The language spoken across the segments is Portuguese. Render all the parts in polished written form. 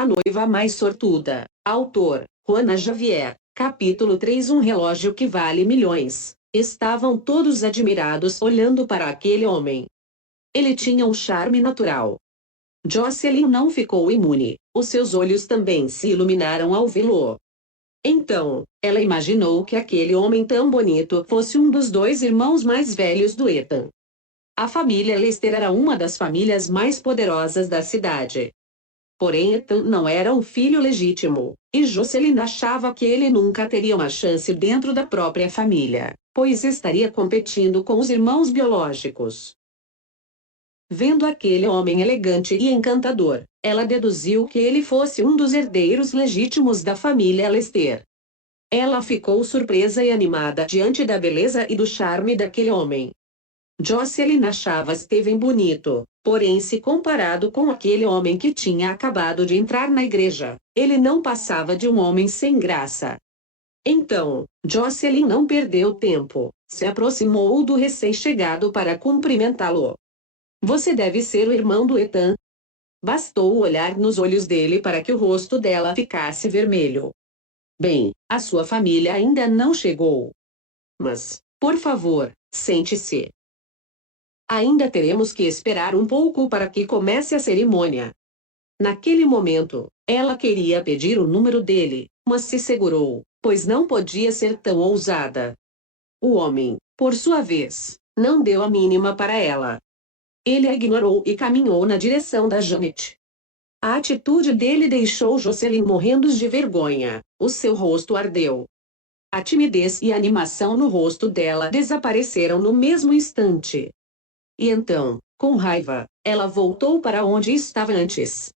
A noiva mais sortuda. Autor, Juana Xavier. Capítulo 3. Um relógio que vale milhões. Estavam todos admirados olhando para aquele homem. Ele tinha um charme natural. Jocelyn não ficou imune. Os seus olhos também se iluminaram ao vê-lo. Então, ela imaginou que aquele homem tão bonito fosse um dos dois irmãos mais velhos do Ethan. A família Lester era uma das famílias mais poderosas da cidade. Porém, Ethan não era um filho legítimo, e Jocelyn achava que ele nunca teria uma chance dentro da própria família, pois estaria competindo com os irmãos biológicos. Vendo aquele homem elegante e encantador, ela deduziu que ele fosse um dos herdeiros legítimos da família Lester. Ela ficou surpresa e animada diante da beleza e do charme daquele homem. Jocelyn achava Steven bonito, porém se comparado com aquele homem que tinha acabado de entrar na igreja, ele não passava de um homem sem graça. Então, Jocelyn não perdeu tempo, se aproximou do recém-chegado para cumprimentá-lo. Você deve ser o irmão do Ethan. Bastou olhar nos olhos dele para que o rosto dela ficasse vermelho. Bem, a sua família ainda não chegou. Mas, por favor, sente-se. Ainda teremos que esperar um pouco para que comece a cerimônia. Naquele momento, ela queria pedir o número dele, mas se segurou, pois não podia ser tão ousada. O homem, por sua vez, não deu a mínima para ela. Ele a ignorou e caminhou na direção da Janet. A atitude dele deixou Jocelyn morrendo de vergonha. O seu rosto ardeu. A timidez e a animação no rosto dela desapareceram no mesmo instante. E então, com raiva, ela voltou para onde estava antes.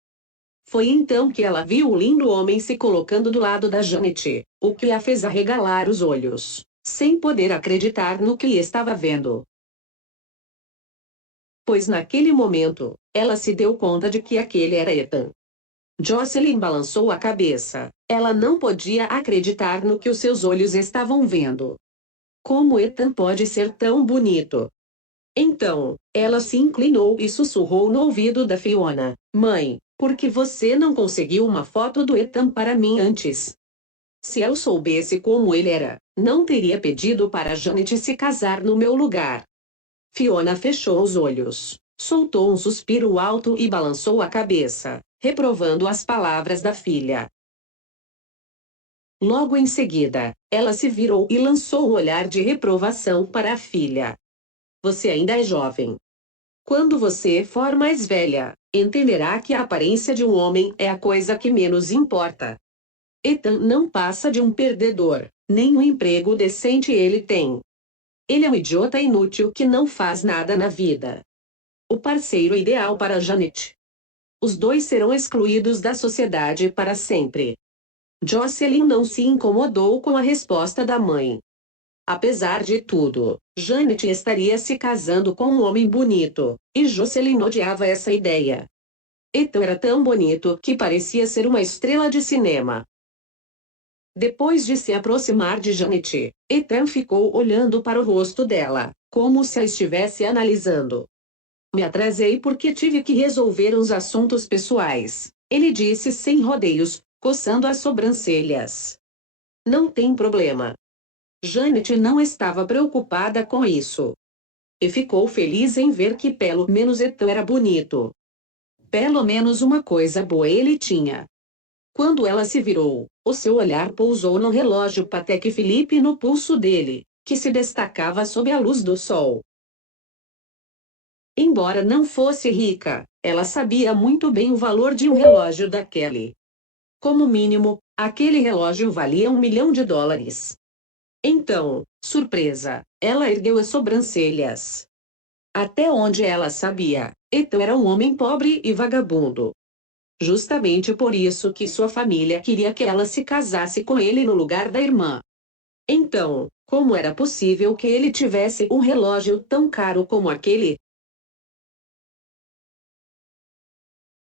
Foi então que ela viu o lindo homem se colocando do lado da Janet, o que a fez arregalar os olhos, sem poder acreditar no que estava vendo. Pois naquele momento, ela se deu conta de que aquele era Ethan. Jocelyn balançou a cabeça. Ela não podia acreditar no que os seus olhos estavam vendo. Como Ethan pode ser tão bonito? Então, ela se inclinou e sussurrou no ouvido da Fiona. Mãe, por que você não conseguiu uma foto do Ethan para mim antes? Se eu soubesse como ele era, não teria pedido para Janet se casar no meu lugar. Fiona fechou os olhos, soltou um suspiro alto e balançou a cabeça, reprovando as palavras da filha. Logo em seguida, ela se virou e lançou um olhar de reprovação para a filha. Você ainda é jovem. Quando você for mais velha, entenderá que a aparência de um homem é a coisa que menos importa. Ethan não passa de um perdedor, nem um emprego decente ele tem. Ele é um idiota inútil que não faz nada na vida. O parceiro ideal para Janet. Os dois serão excluídos da sociedade para sempre. Jocelyn não se incomodou com a resposta da mãe. Apesar de tudo, Janet estaria se casando com um homem bonito, e Jocelyn odiava essa ideia. Ethan era tão bonito que parecia ser uma estrela de cinema. Depois de se aproximar de Janet, Ethan ficou olhando para o rosto dela, como se a estivesse analisando. Me atrasei porque tive que resolver uns assuntos pessoais, ele disse sem rodeios, coçando as sobrancelhas. Não tem problema. Janet não estava preocupada com isso. E ficou feliz em ver que pelo menos Ethan era bonito. Pelo menos uma coisa boa ele tinha. Quando ela se virou, o seu olhar pousou no relógio Patek Philippe no pulso dele, que se destacava sob a luz do sol. Embora não fosse rica, ela sabia muito bem o valor de um relógio daquele. Como mínimo, aquele relógio valia $1 milhão. Então, surpresa, ela ergueu as sobrancelhas. Até onde ela sabia, Ethan era um homem pobre e vagabundo. Justamente por isso que sua família queria que ela se casasse com ele no lugar da irmã. Então, como era possível que ele tivesse um relógio tão caro como aquele?